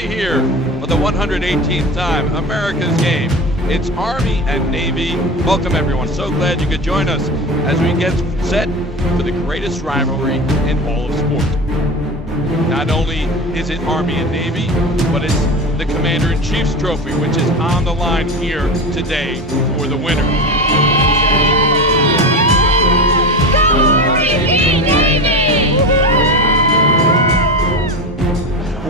finally here for the 118th time, America's game. It's Army and Navy. Welcome everyone. So glad you could join us as we get set for the greatest rivalry in all of sport. Not only is it Army and Navy, but it's the Commander-in-Chief's trophy, which is on the line here today for the winner.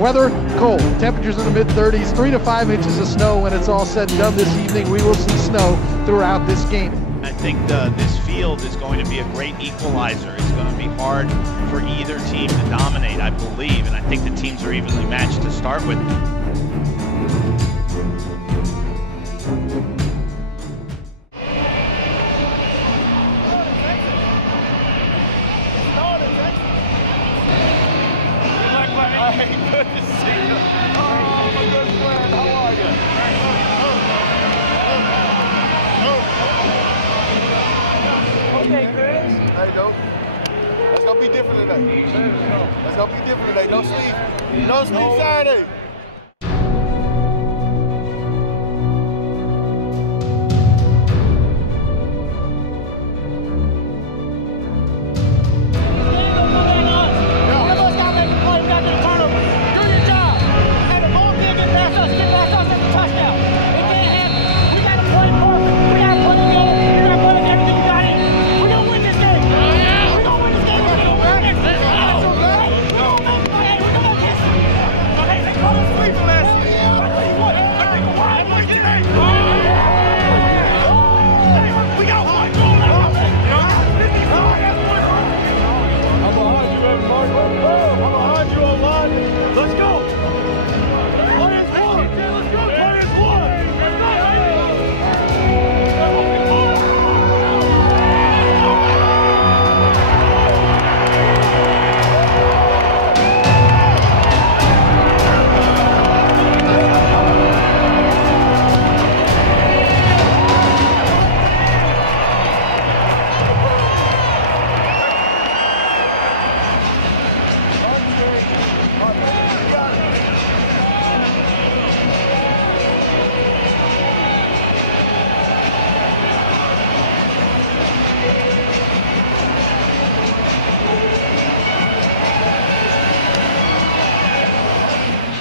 Weather, cold. Temperatures in the mid-30s, 3 to 5 inches of snow. When it's all said and done this evening, we will see snow throughout this game. I think this field is going to be a great equalizer. It's going to be hard for either team to dominate, I believe, and I think the teams are evenly matched to start with. Hey, good to see you. Oh, my good friend, how are you? Okay, Chris. There you go. That's gonna be different today. That's gonna be different today. No sleep. No sleep Saturday.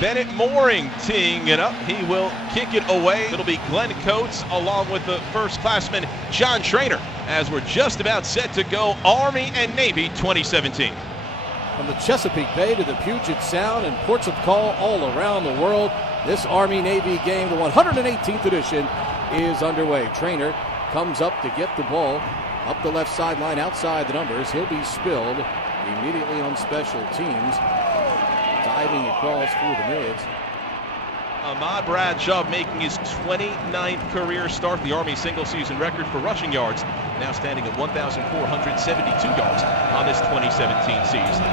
Bennett Mooring teeing it up. He will kick it away. It'll be Glenn Coates along with the first classman John Trainer as we're just about set to go Army and Navy 2017. From the Chesapeake Bay to the Puget Sound and ports of call all around the world, this Army-Navy game, the 118th edition, is underway. Trainer comes up to get the ball up the left sideline outside the numbers. He'll be spilled immediately on special teams. Diving across through the mids. Ahmad Bradshaw making his 29th career start, the Army single-season record for rushing yards, now standing at 1,472 yards on this 2017 season.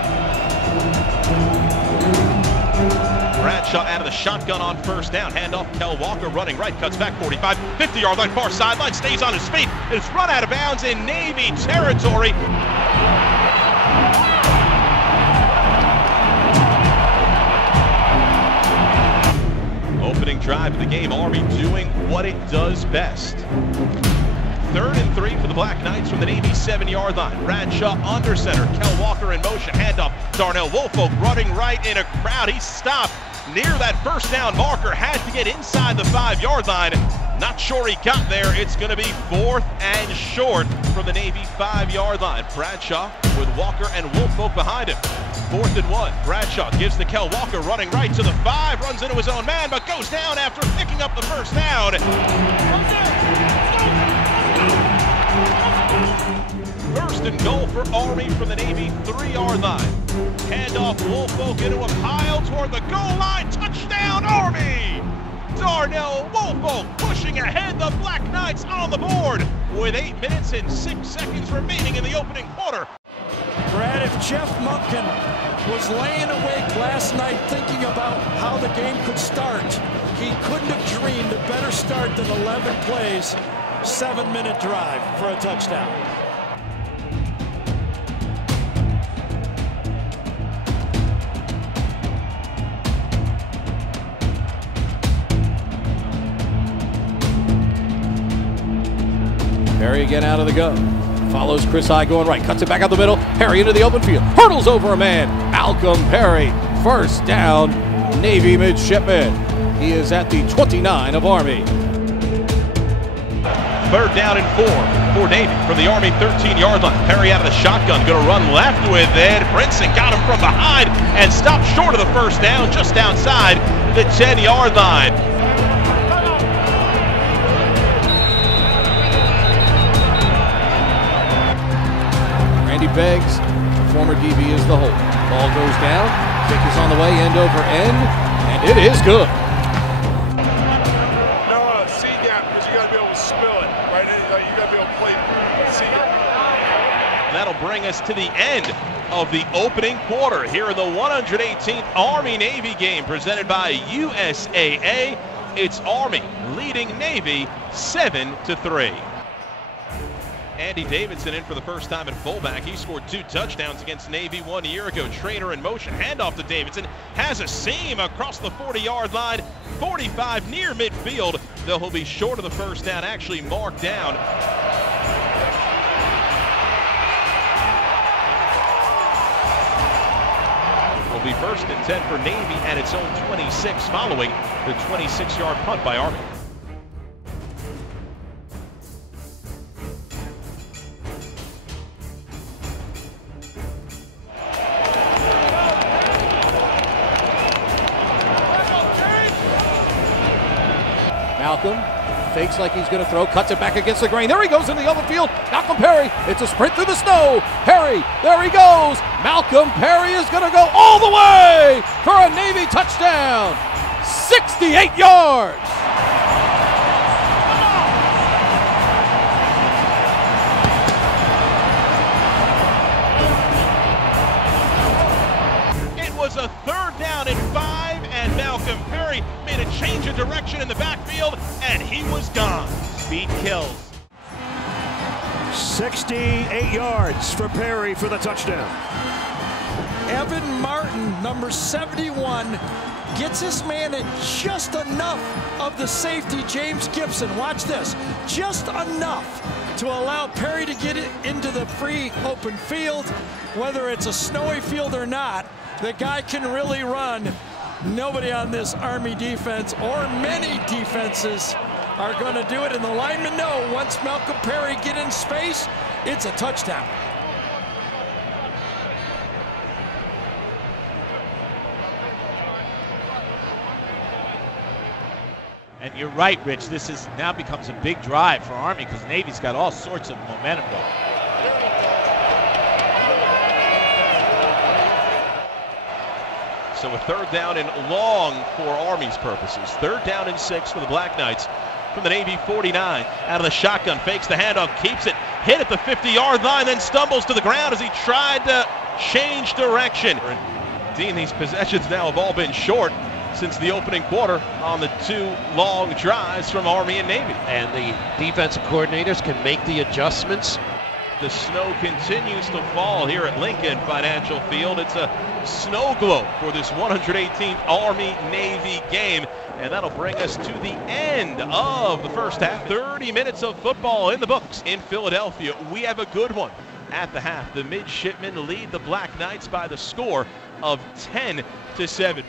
Bradshaw out of the shotgun on first down. Handoff, Kel Walker running right, cuts back 45, 50-yard line, far sideline, stays on his feet. It's run out of bounds in Navy territory. Opening drive of the game, Army doing what it does best. 3rd and 3 for the Black Knights from the Navy 7-yard line. Bradshaw under center, Kel Walker in motion, handoff, Darnell Woolfolk running right in a crowd. He stopped near that first down marker, had to get inside the 5-yard line. Not sure he got there. It's going to be 4th and short from the Navy 5-yard line. Bradshaw with Walker and Woolfolk behind him. 4th and 1. Bradshaw gives to Kel Walker running right to the 5, runs into his own man, but goes down after picking up the first down. First and goal for Army from the Navy 3-yard line. Handoff, Woolfolk into a pile toward the goal line. Touchdown, Army! Darnell Woolfolk pushing ahead, the Black Knights on the board with 8 minutes and 6 seconds remaining in the opening quarter. Brad, if Jeff Monken was laying awake last night thinking about how the game could start, he couldn't have dreamed a better start than 11 plays, 7-minute drive for a touchdown. Perry again out of the gun. Follows Chris High going right. Cuts it back out the middle. Perry into the open field. Hurdles over a man. Malcolm Perry. First down, Navy midshipman. He is at the 29 of Army. Third down and 4 for Navy from the Army 13-yard line. Perry out of the shotgun, going to run left with it. Brinson got him from behind and stopped short of the first down, just outside the 10-yard line. Randy Beggs, former DB, is the hold. Ball goes down. Kick is on the way, end over end, and it is good. That'll bring us to the end of the opening quarter here in the 118th Army-Navy game presented by USAA. It's Army leading Navy 7-3. Andy Davidson in for the first time at fullback. He scored 2 touchdowns against Navy 1 year ago. Trainer in motion, handoff to Davidson. Has a seam across the 40-yard line. 45 near midfield, though he'll be short of the first down, actually marked down. Will be 1st and 10 for Navy at its own 26 following the 26-yard punt by Army. Malcolm fakes like he's going to throw, cuts it back against the grain. There he goes in the open field. Malcolm Perry. It's a sprint through the snow. Perry, there he goes. Malcolm Perry is going to go all the way for a Navy touchdown. 68 yards. It was a 3rd down and 5, and Malcolm Perry made a change of direction in the backfield, and he was gone. Speed kills. 68 yards for Perry for the touchdown. Evan Martin, number 71, gets this man at just enough of the safety, James Gibson. Watch this. Just enough to allow Perry to get it into the free open field. Whether it's a snowy field or not, the guy can really run. Nobody on this Army defense or many defenses are going to do it, and the linemen know once Malcolm Perry get in space, it's a touchdown. And you're right, Rich. This is now becomes a big drive for Army because Navy's got all sorts of momentum going. So a 3rd down and long for Army's purposes. 3rd down and 6 for the Black Knights from the Navy 49. Out of the shotgun, fakes the handoff, keeps it, hit at the 50-yard line, then stumbles to the ground as he tried to change direction. Dean, these possessions now have all been short since the opening quarter on the 2 long drives from Army and Navy. And the defensive coordinators can make the adjustments. The snow continues to fall here at Lincoln Financial Field. It's a snow globe for this 118th Army-Navy game, and that'll bring us to the end of the first half. 30 minutes of football in the books in Philadelphia. We have a good one at the half. The midshipmen lead the Black Knights by the score of 10-7.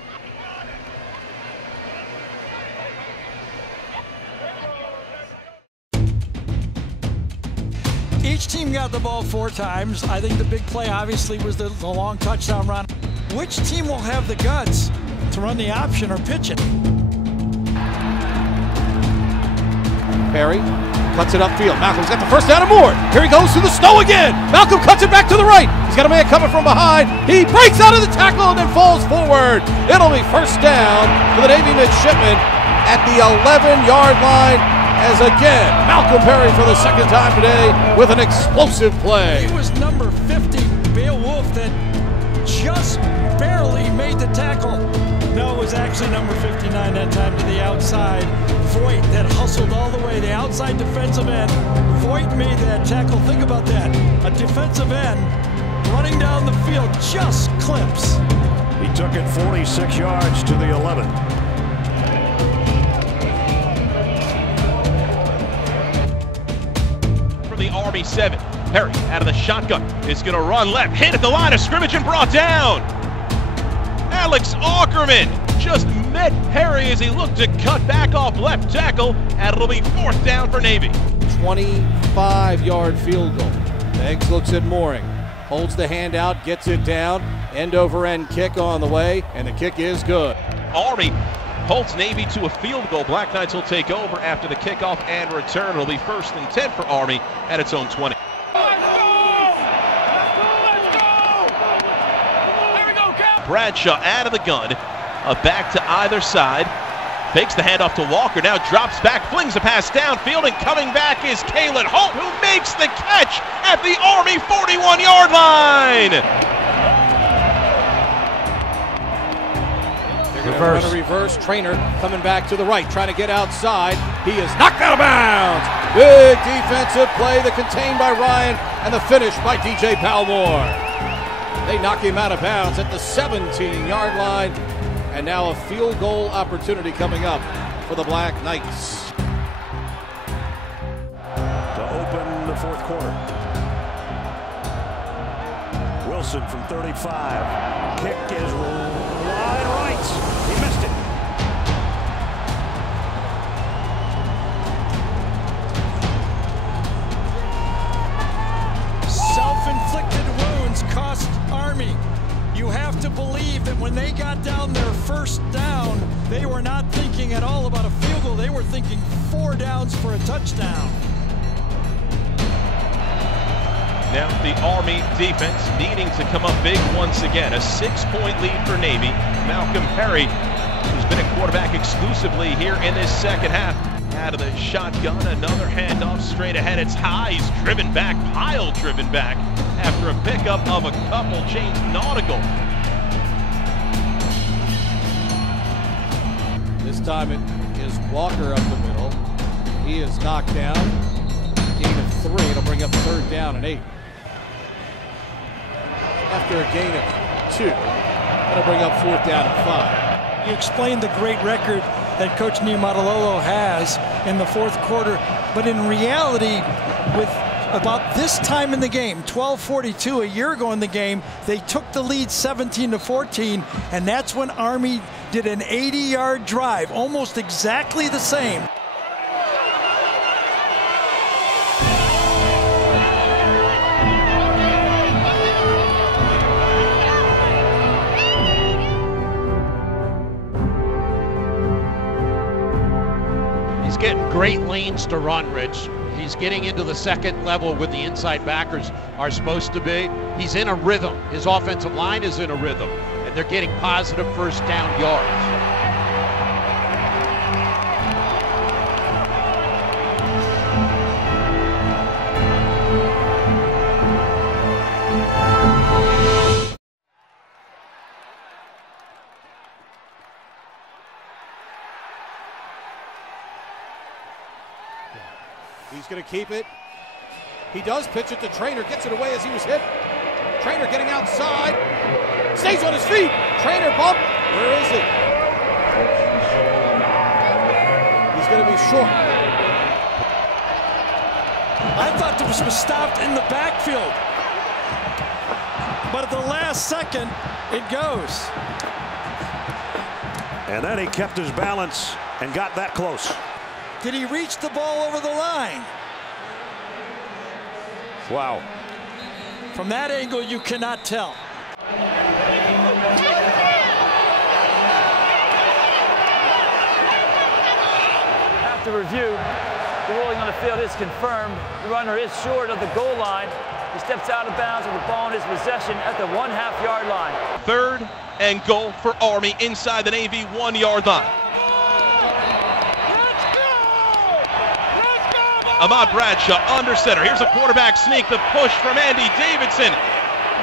Each team got the ball 4 times. I think the big play obviously was the long touchdown run. Which team will have the guts to run the option or pitch it? Perry cuts it upfield. Malcolm's got the first down and more. Here he goes through the snow again. Malcolm cuts it back to the right. He's got a man coming from behind. He breaks out of the tackle and then falls forward. It'll be first down for the Navy midshipmen at the 11-yard line. As again, Malcolm Perry for the 2nd time today with an explosive play. He was number 50, Beowulf, that just barely made the tackle. No, it was actually number 59 that time to the outside. Voigt that hustled all the way, the outside defensive end. Voigt made that tackle. Think about that. A defensive end running down the field, just clips. He took it 46 yards to the 11. from the Army 7. Perry out of the shotgun is going to run left, hit at the line of scrimmage and brought down. Alex Ackerman just met Perry as he looked to cut back off left tackle, and it'll be 4th down for Navy. 25-yard field goal. Beggs looks at Mooring, holds the hand out, gets it down, end-over-end kick on the way, and the kick is good. Army holds Navy to a field goal. Black Knights will take over after the kickoff and return. It'll be 1st and 10 for Army at its own 20. Bradshaw out of the gun, a back to either side, fakes the handoff to Walker, now drops back, flings a pass downfield, and coming back is Kalen Holt, who makes the catch at the Army 41-yard line. Reverse. Trainer coming back to the right, trying to get outside. He is knocked out of bounds. Big defensive play, the contained by Ryan, and the finish by DJ Palmore. They knock him out of bounds at the 17-yard line, and now a field goal opportunity coming up for the Black Knights. To open the 4th quarter. Wilson from 35. Kick is wide right. He missed it. Self-inflicted wounds cost Army. You have to believe that when they got down their 1st down, they were not thinking at all about a field goal. They were thinking 4 downs for a touchdown. Now the Army defense needing to come up big once again. A 6-point lead for Navy. Malcolm Perry, who's been a quarterback exclusively here in this 2nd half. Out of the shotgun, another handoff straight ahead. It's high, he's driven back, Pyle driven back after a pickup of a couple. James Nautical. This time it is Walker up the middle. He is knocked down. Gain of 3. It'll bring up 3rd down and 8. After a gain of 2, it'll bring up 4th down and 5. You explained the great record that Coach Niumatalolo has in the 4th quarter, but in reality, with about this time in the game, 12:42 a year ago in the game, they took the lead 17-14, and that's when Army did an 80-yard drive, almost exactly the same. He's getting great lanes to run, Rich. He's getting into the 2nd level where the inside backers are supposed to be. He's in a rhythm. His offensive line is in a rhythm, and they're getting positive 1st down yards. He's going to keep it. He does pitch it to Trainer, gets it away as he was hit. Trainer getting outside, stays on his feet. Trainer bump. Where is he? He's going to be short. I thought this was stopped in the backfield, but at the last second, it goes. And then he kept his balance and got that close. Did he reach the ball over the line? Wow. From that angle, you cannot tell. After review, the ruling on the field is confirmed. The runner is short of the goal line. He steps out of bounds with the ball in his possession at the 1/2-yard line. 3rd and goal for Army inside the Navy 1-yard line. Ahmad Bradshaw under center. Here's a quarterback sneak. The push from Andy Davidson.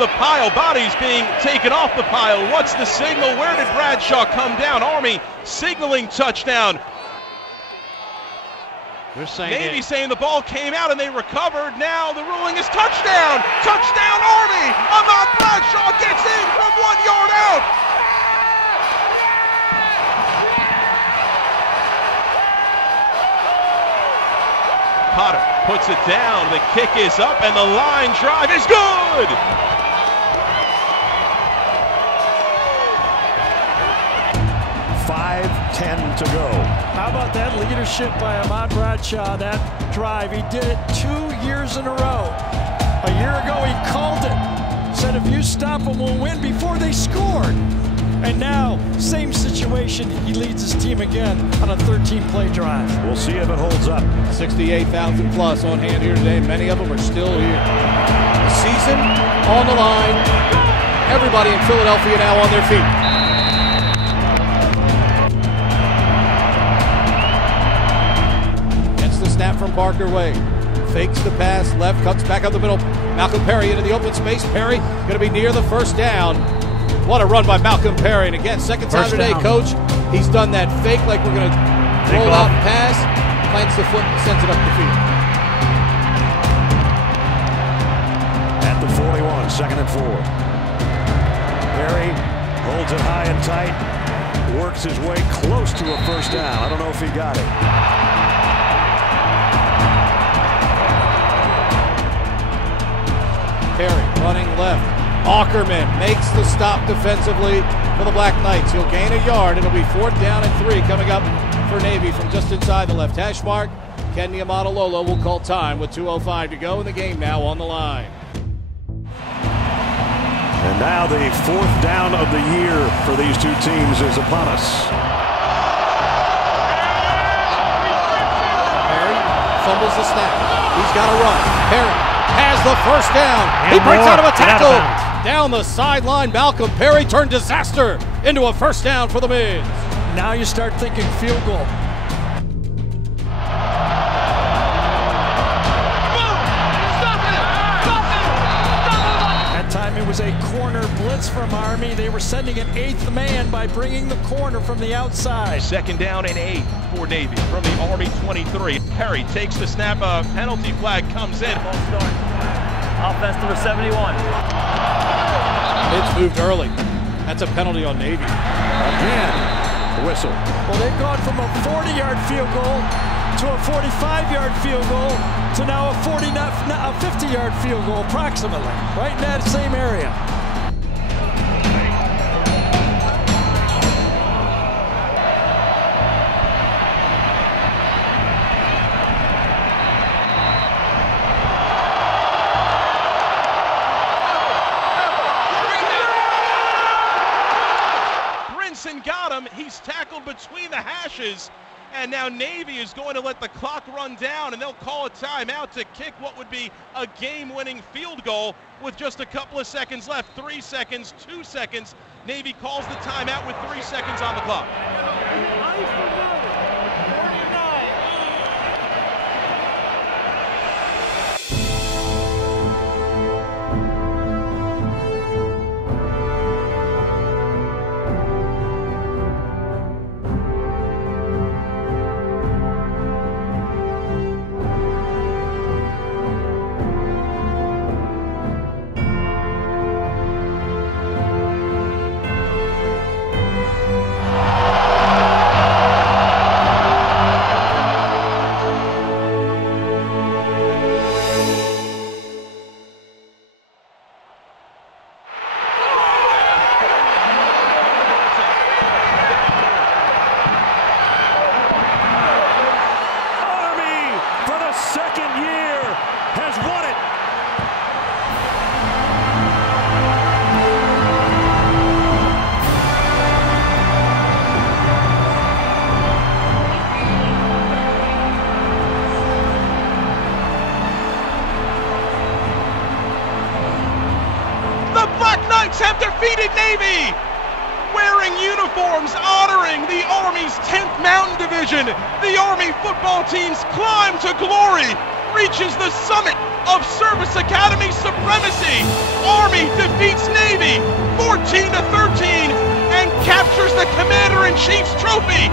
The pile, bodies being taken off the pile. What's the signal? Where did Bradshaw come down? Army signaling touchdown. Navy saying the ball came out and they recovered. Now the ruling is touchdown. Touchdown Army. Ahmad Bradshaw gets in from 1 yard out. Potter puts it down. The kick is up, and the line drive is good! 5:10 to go. How about that leadership by Ahmad Bradshaw, that drive? He did it 2 years in a row. A year ago, he called it, said if you stop them, we'll win, before they scored. And now, same situation, he leads his team again on a 13-play drive. We'll see if it holds up. 68,000 plus on hand here today. Many of them are still here. The season on the line. Everybody in Philadelphia now on their feet. Gets the snap from Parker Wade. Fakes the pass, left, cuts back up the middle. Malcolm Perry into the open space. Perry going to be near the first down. What a run by Malcolm Perry. And again, second time today, Coach. He's done that fake like we're going to roll out and pass. Plants the foot and sends it up the field. At the 41, 2nd and 4. Perry holds it high and tight. Works his way close to a first down. I don't know if he got it. Perry running left. Ackerman makes the stop defensively for the Black Knights. He'll gain a yard. It'll be 4th down and 3 coming up for Navy from just inside the left hash mark. Ken Niumatalolo will call time with 2:05 to go, and the game now on the line. And now the 4th down of the year for these two teams is upon us. Perry fumbles the snap. He's got to run. Perry has the first down. He breaks out of a tackle. Down the sideline, Malcolm Perry turned disaster into a first down for the Mids. Now you start thinking field goal. That time it was a corner blitz from Army. They were sending an 8th man by bringing the corner from the outside. 2nd down and 8 for Navy from the Army 23. Perry takes the snap. A penalty flag comes in. Offense number 71. It's moved early. That's a penalty on Navy. Again, the whistle. Well, they've gone from a 40-yard field goal to a 45-yard field goal to now a 50-yard field goal, approximately, right in that same area. Got him. He's tackled between the hashes, and now Navy is going to let the clock run down, and they'll call a timeout to kick what would be a game-winning field goal with just a couple of seconds left. 3 seconds, 2 seconds. Navy calls the timeout with 3 seconds on the clock. Have defeated Navy, wearing uniforms honoring the Army's 10th Mountain Division. The Army football team's climb to glory reaches the summit of Service Academy supremacy. Army defeats Navy 14-13 and captures the Commander-in-Chief's trophy.